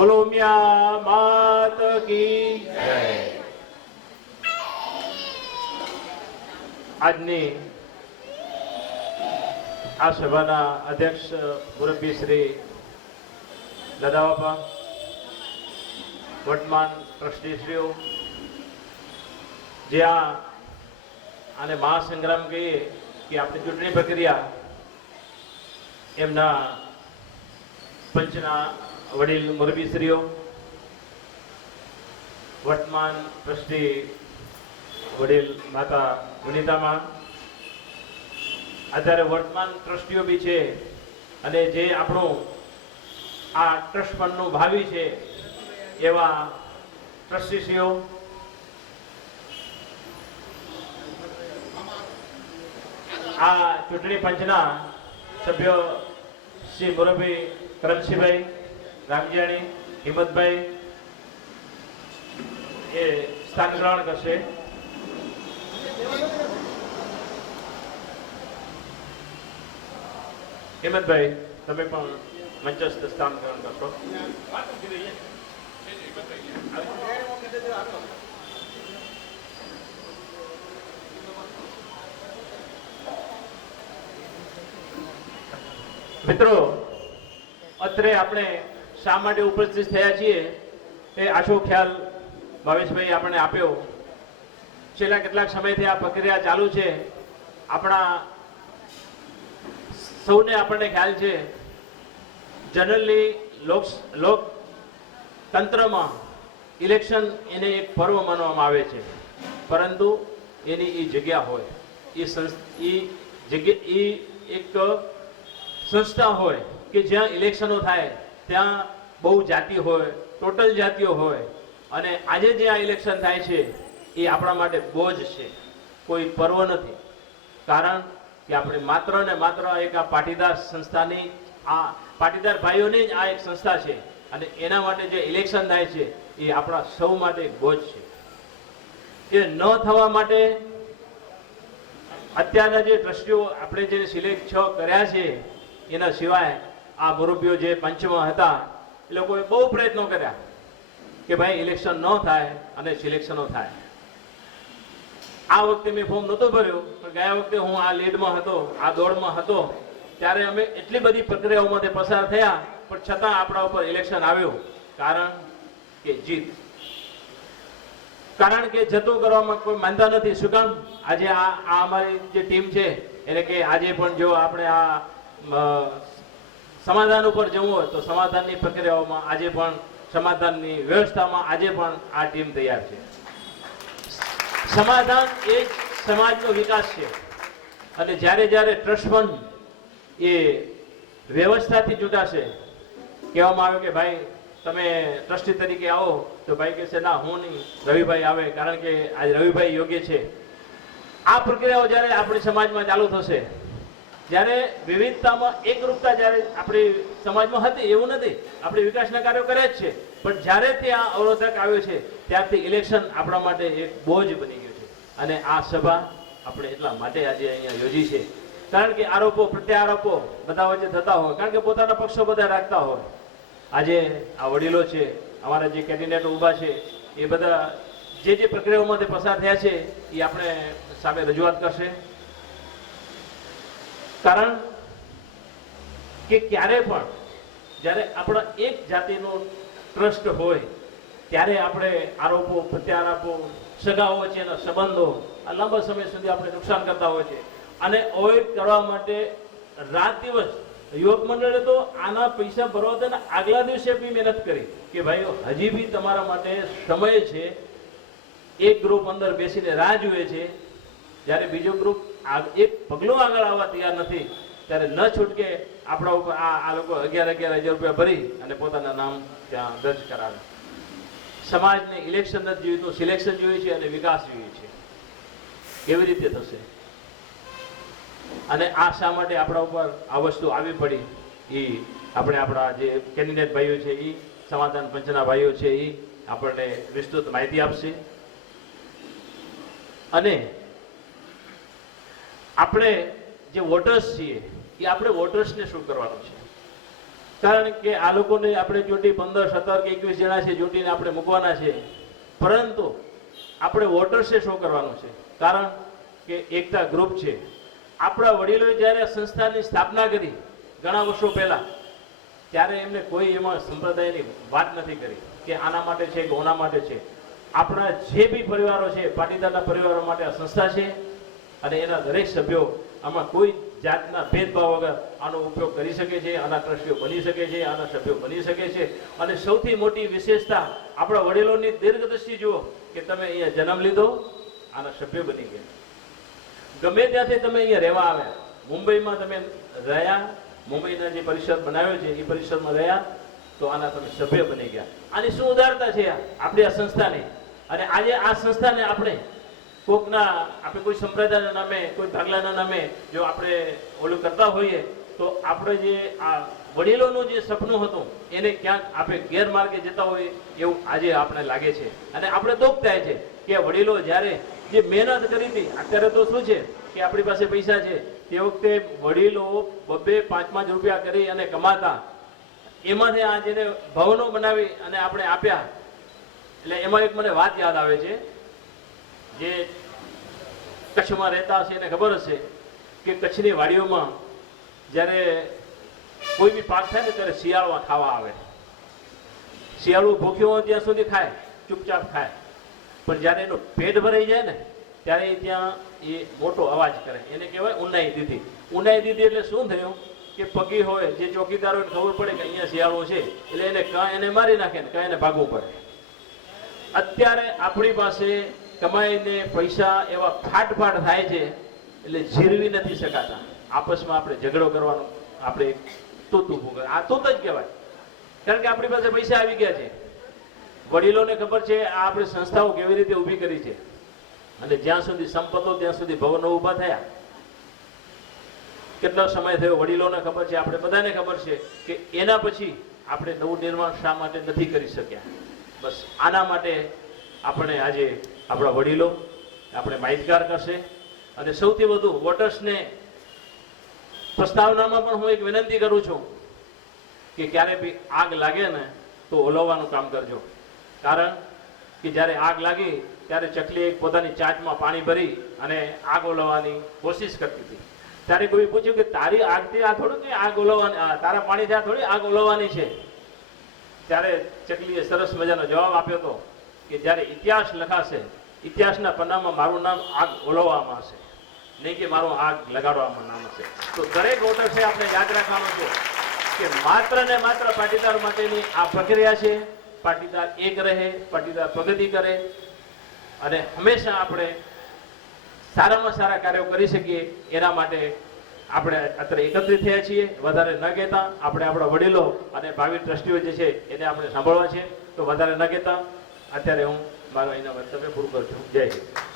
બોલો ઉમિયા માત કી જય। આજની આ સભાના અધ્યક્ષ મુરબ્બી શ્રી દાદા બાપા, વર્તમાન ટ્રસ્ટીશ્રીઓ, જ્યાં આને મહાસંગ્રામ કહીએ કે આપણી ચૂંટણી પ્રક્રિયા એમના પંચના વડીલ મુરબ્બીશ્રીઓ, વર્તમાન ટ્રસ્ટી વડીલ માતા વિનીતામાં, અત્યારે વર્તમાન ટ્રસ્ટીઓ બી છે અને જે આપણું આ ટ્રસ્ટ ફંડનું ભાવિ છે એવા ટ્રસ્ટીશ્રીઓ, આ ચૂંટણી પંચના સભ્યો શ્રી મુરબ્બી કરમસિંહભાઈ, રામજીયાણી, હિંમતભાઈ એ સ્થાન ગ્રહણ કરશે। હિંમતભાઈ, તમે પણ મંચસ્થ સ્થાન ગ્રહણ કરશો। મિત્રો, અત્રે આપણે શા માટે ઉપસ્થિત થયા છીએ એ આછો ખ્યાલ ભાવેશભાઈ આપણે આપ્યો। છેલ્લા કેટલાક સમયથી આ પ્રક્રિયા ચાલુ છે। આપણા સૌને આપણને ખ્યાલ છે, જનરલી લોકતંત્રમાં ઇલેક્શન એને એક પર્વ માનવામાં આવે છે, પરંતુ એની એ જગ્યા હોય, એ એક સંસ્થા હોય કે જ્યાં ઇલેક્શનો થાય ત્યાં બહુ જાતિ હોય, ટોટલ જાતિઓ હોય, અને આજે જે આ ઇલેક્શન થાય છે એ આપણા માટે બોજ છે, કોઈ પર્વ નથી। કારણ કે આપણે માત્ર ને માત્ર એક આ પાટીદાર સંસ્થાની, આ પાટીદાર ભાઈઓની જ આ એક સંસ્થા છે અને એના માટે જે ઇલેક્શન થાય છે એ આપણા સૌ માટે બોજ છે। એ ન થવા માટે અત્યારના જે ટ્રસ્ટીઓ આપણે જે સિલેક્ટ કર્યા છે એના સિવાય આ મુરબ્બીઓ જે પંચમાં હતા એ લોકોએ બહુ પ્રયત્નો કર્યા કે ભાઈ ઇલેક્શન ન થાય અને સિલેક્શનો થાય। આ વખતે મેં ફોર્મ નહોતો ભર્યો, પણ ગયા વખતે હું આ લીડમાં હતો, આ દોડમાં હતો, ત્યારે અમે એટલી બધી પ્રક્રિયાઓમાંથી પસાર થયા, પણ છતાં આપણા ઉપર ઇલેક્શન આવ્યું। કારણ કે જીત, કારણ કે જતું કરવામાં કોઈ માનતા નથી। શું કામ? આજે આ અમારી જે ટીમ છે એને કે આજે પણ જો આપણે આ સમાધાન ઉપર જવું હોય તો સમાધાનની પ્રક્રિયાઓમાં આજે પણ, સમાધાનની વ્યવસ્થામાં આજે પણ આ ટીમ તૈયાર છે। સમાધાન એ જ સમાજનો વિકાસ છે અને જ્યારે જ્યારે ટ્રસ્ટ ફંડ એ વ્યવસ્થાથી ચૂંટાશે, કહેવામાં આવે કે ભાઈ તમે ટ્રસ્ટી તરીકે આવો, તો ભાઈ કહેશે ના હું નહીં, રવિભાઈ આવે, કારણ કે આજે રવિભાઈ યોગ્ય છે। આ પ્રક્રિયાઓ જ્યારે આપણી સમાજમાં ચાલુ થશે, જ્યારે વિવિધતામાં એકરૂપતા જ્યારે આપણી સમાજમાં હતી, એવું નથી, આપણે વિકાસના કાર્યો કર્યા જ છે, પણ જ્યારે ત્યાં અવરોધક આવ્યો છે ત્યારથી ઇલેક્શન આપણા માટે એક બોજ બની ગયું છે। અને આ સભા આપણે એટલા માટે આજે અહીંયા યોજી છે, કારણ કે આરોપો પ્રત્યારોપો બધા વચ્ચે થતા હોય, કારણ કે પોતાના પક્ષો બધા રાખતા હોય। આજે આ વડીલો છે, અમારા જે કેન્ડિડેટો ઊભા છે, એ બધા જે જે પ્રક્રિયાઓમાંથી પસાર થયા છે એ આપણે સામે રજૂઆત કરશે। કારણ કે ક્યારે પણ જ્યારે આપણા એક જાતિનો ટ્રસ્ટ હોય ત્યારે આપણે આરોપો પ્રત્યારોપો, સગાઓ વચ્ચેના સંબંધો આ લાંબા સમય સુધી આપણે નુકસાન કરતા હોય છે, અને અવોઇડ કરવા માટે રાત દિવસ યુવક મંડળે તો આના પૈસા ભરવા દે આગલા દિવસે બી મહેનત કરી કે ભાઈઓ હજી બી તમારા માટે સમય છે। એક ગ્રુપ અંદર બેસીને રાહ જુએ છે, જ્યારે બીજો ગ્રુપ એક પગલું આગળ આવવા તૈયાર નથી, ત્યારે ન છૂટકે આપણા ઉપર આ લોકો 11,000 રૂપિયા ભરી અને પોતાના નામ ત્યાં દર્જ કરાવે। સમાજને ઇલેક્શન નથી જોઈતું, સિલેક્શન જોઈએ છે અને વિકાસ જોઈએ છે, કેવી રીતે થશે? અને આ શા માટે આપણા ઉપર આ વસ્તુ આવી પડી એ આપણે આપણા જે કેન્ડિડેટ ભાઈઓ છે, એ સમાધાન પંચના ભાઈઓ છે, એ આપણને વિસ્તૃત માહિતી આપશે। અને આપણે જે વોટર્સ છીએ એ આપણે વોટર્સને શું કરવાનું છે? કારણ કે આ લોકોને આપણે ચૂંટી 15, 17 કે 21 જણા છે ચૂંટીને આપણે મૂકવાના છે, પરંતુ આપણે વોટર્સે શું કરવાનું છે? કારણ કે એકતા ગ્રુપ છે. આપણા વડીલોએ જ્યારે સંસ્થાની સ્થાપના કરી ઘણા વર્ષો પહેલા, ત્યારે એમને કોઈ એમાં સંપ્રદાયની વાત નથી કરી કે આના માટે છે કે ઓના માટે છે. આપણા જે બી પરિવારો છે, પાટીદારના પરિવારો માટે આ સંસ્થા છે અને એના દરેક સભ્યો આમાં કોઈ જાતના ભેદભાવ વગર આનો ઉપયોગ કરી શકે છે, આના ટ્રસ્ટીઓ બની શકે છે, આના સભ્યો બની શકે છે. અને સૌથી મોટી વિશેષતા આપણા વડીલોની દીર્ઘદ્રષ્ટિ જુઓ કે તમે અહીંયા જન્મ લીધો, આના સભ્ય બની ગયા. ગમે ત્યાંથી તમે અહીંયા રહેવા આવ્યા, મુંબઈમાં તમે રહ્યા, મુંબઈના જે પરિસર બનાવ્યો છે એ પરિસરમાં રહ્યા, તો આના તમે સભ્ય બની ગયા. આની શું ઉદારતા છે આપણી આ સંસ્થાની. અને આજે આ સંસ્થાને આપણે આપણે કોઈ સંપ્રદાયના નામે, કોઈ ભાગલાના નામે જો આપણે ઓલું કરતા હોઈએ, તો આપણે જે આ વડીલોનું જે સપનું હતું એને ક્યાંક આપણે ગેરમાર્ગે જતા હોઈએ એવું આજે આપણે લાગે છે. અને આપણે દુઃખ થાય છે કે વડીલો જ્યારે જે મહેનત કરી હતી, અત્યારે તો શું છે કે આપણી પાસે પૈસા છે, તે વખતે વડીલો 2-5 રૂપિયા કરી અને કમાતા, એમાંથી આ જેને ભવનો બનાવી અને આપણે આપ્યા. એટલે એમાં એક મને વાત યાદ આવે છે, જે કચ્છમાં રહેતા હશે એને ખબર હશે કે કચ્છની વાડીઓમાં જ્યારે કોઈ બી પાક થાય ને ત્યારે શિયાળમાં ખાવા આવે. શિયાળું ભૂખ્યું હોય ત્યાં સુધી ખાય, ચૂપચાપ ખાય, પણ જ્યારે એનું પેટ ભરાઈ જાય ને ત્યારે ત્યાં એ મોટો અવાજ કરે, એને કહેવાય ઉનાઈ દીધી. ઉનાઈ દીધી એટલે શું થયું કે પગી હોય જે ચોકીદાર હોય ખબર પડે કે અહીંયા શિયાળો છે, એટલે એને કાં એને મારી નાખે ને કાં એને ભાગવું પડે. અત્યારે આપણી પાસે કમાઈને પૈસા એવા ફાટફાટ થાય છે એટલે જીરવી નથી શકાતા. આપસમાં આપણે ઝઘડો કરવાનો, આપણે તૂતું ભૂગે, આ તૂત જ કહેવાય. કારણ કે આપણી પાસે પૈસા આવી ગયા છે. વડીલોને ખબર છે આ આપણે સંસ્થાઓ કેવી રીતે ઊભી કરી છે, અને જ્યાં સુધી સંપતો ત્યાં સુધી ભવનો ઊભા થયા. કેટલો સમય થયો વડીલોને ખબર છે, આપણે બધાને ખબર છે કે એના પછી આપણે નવું નિર્માણ શા માટે નથી કરી શક્યા. બસ આના માટે આપણે આજે આપણા વડીલો આપણે માહિતગાર કરશે. અને સૌથી વધુ વોટર્સને પ્રસ્તાવનામાં પણ હું એક વિનંતી કરું છું કે ક્યારે બી આગ લાગે ને તો ઓલવવાનું કામ કરજો. કારણ કે જ્યારે આગ લાગી ત્યારે ચકલી એક પોતાની ચાંચમાં પાણી ભરી અને આગ ઓલવવાની કોશિશ કરતી હતી. ત્યારે કોઈ પૂછ્યું કે તારી આગથી આ થોડું કે આગ ઓલવવાની, તારા પાણીથી આ થોડી આગ ઓલવવાની છે. ત્યારે ચકલીએ સરસ મજાનો જવાબ આપ્યો હતો કે જ્યારે ઇતિહાસ લખાશે, ઇતિહાસના પન્નામાં મારું નામ આગ ઓલવવામાં હશે, નહીં કે મારું આગ લગાડવામાં નામ હશે. તો દરેક વોટર્સે આપણે યાદ રાખવાનું છે કે માત્ર ને માત્ર પાટીદાર માટેની આ પ્રક્રિયા છે. પાટીદાર એક રહે, પાટીદાર પ્રગતિ કરે અને હંમેશા આપણે સારામાં સારા કાર્યો કરી શકીએ એના માટે આપણે અત્યારે એકત્રિત થયા છીએ. વધારે ન કહેતા આપણે આપણા વડીલો અને ભાવિ ટ્રસ્ટીઓ જે છે એને આપણે સાંભળવા છે, તો વધારે ન કહેતા અત્યારે હું મારું અહીંના વક્તવ્ય પૂરું કરું છું. જય હિન્દ.